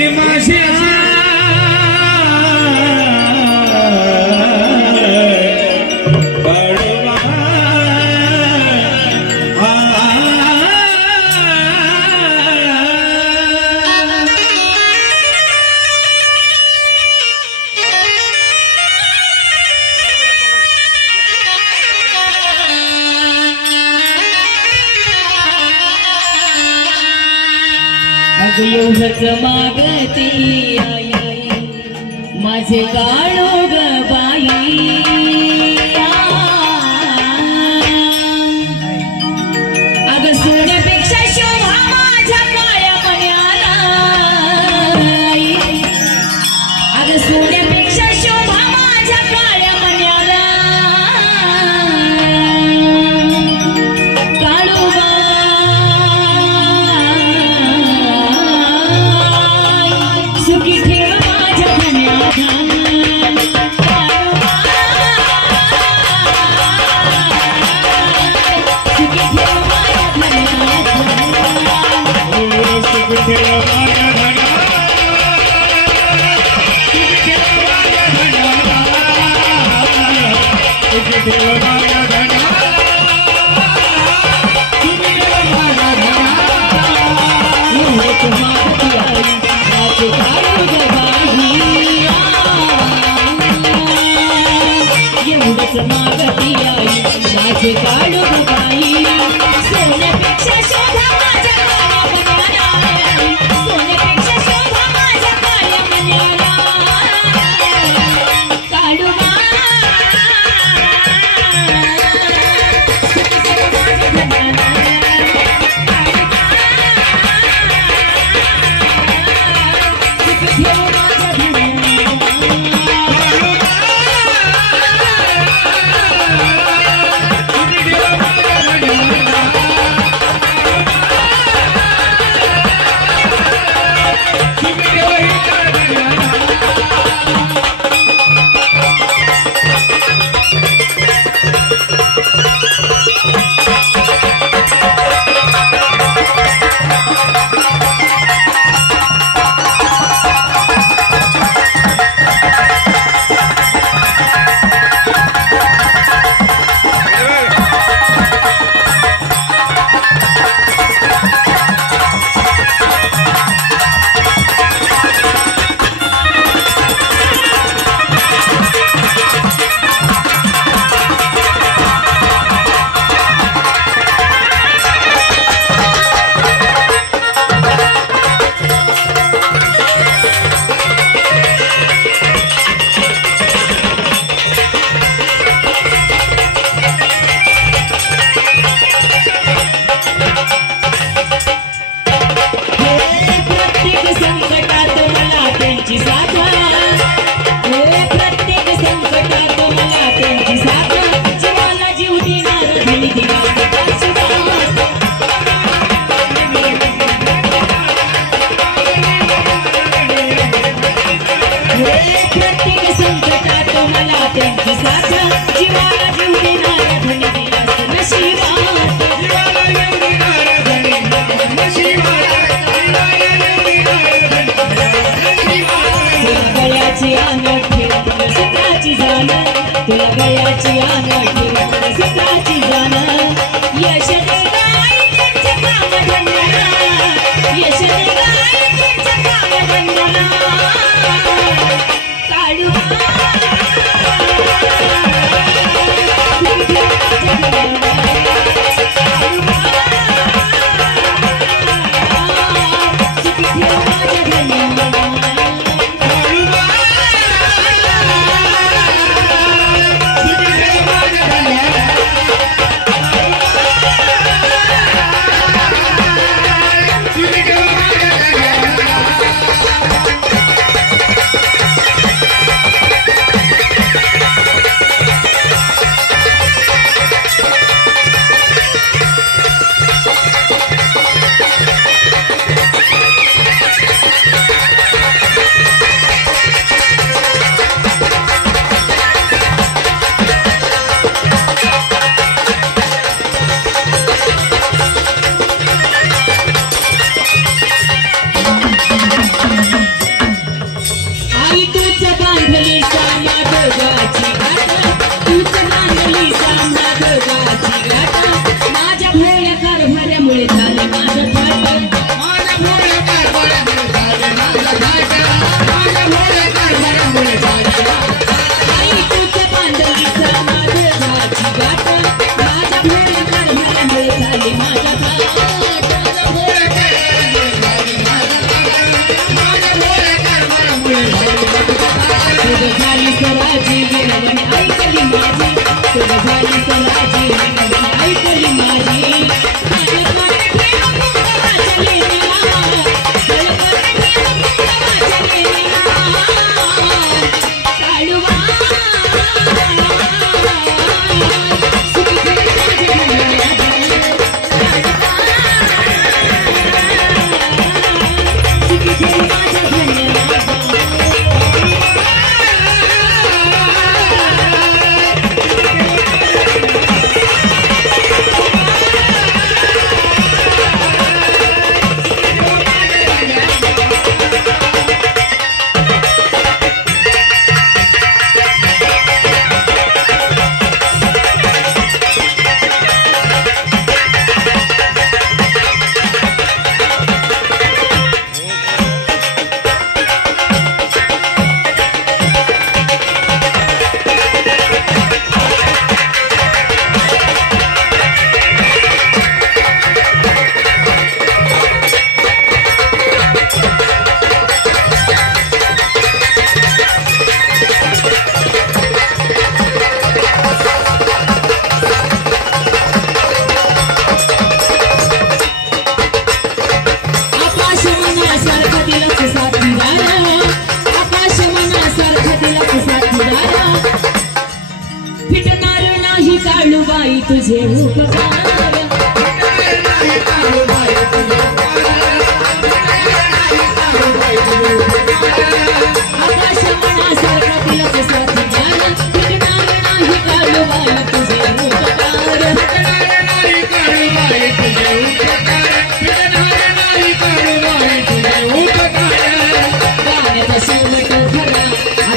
你们谢谢 एवढच मागती आई माझे काळोग ಕಾಡು அச்சியான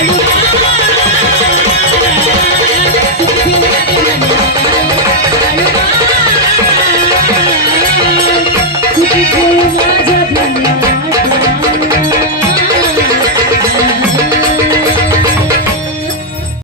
Charlie.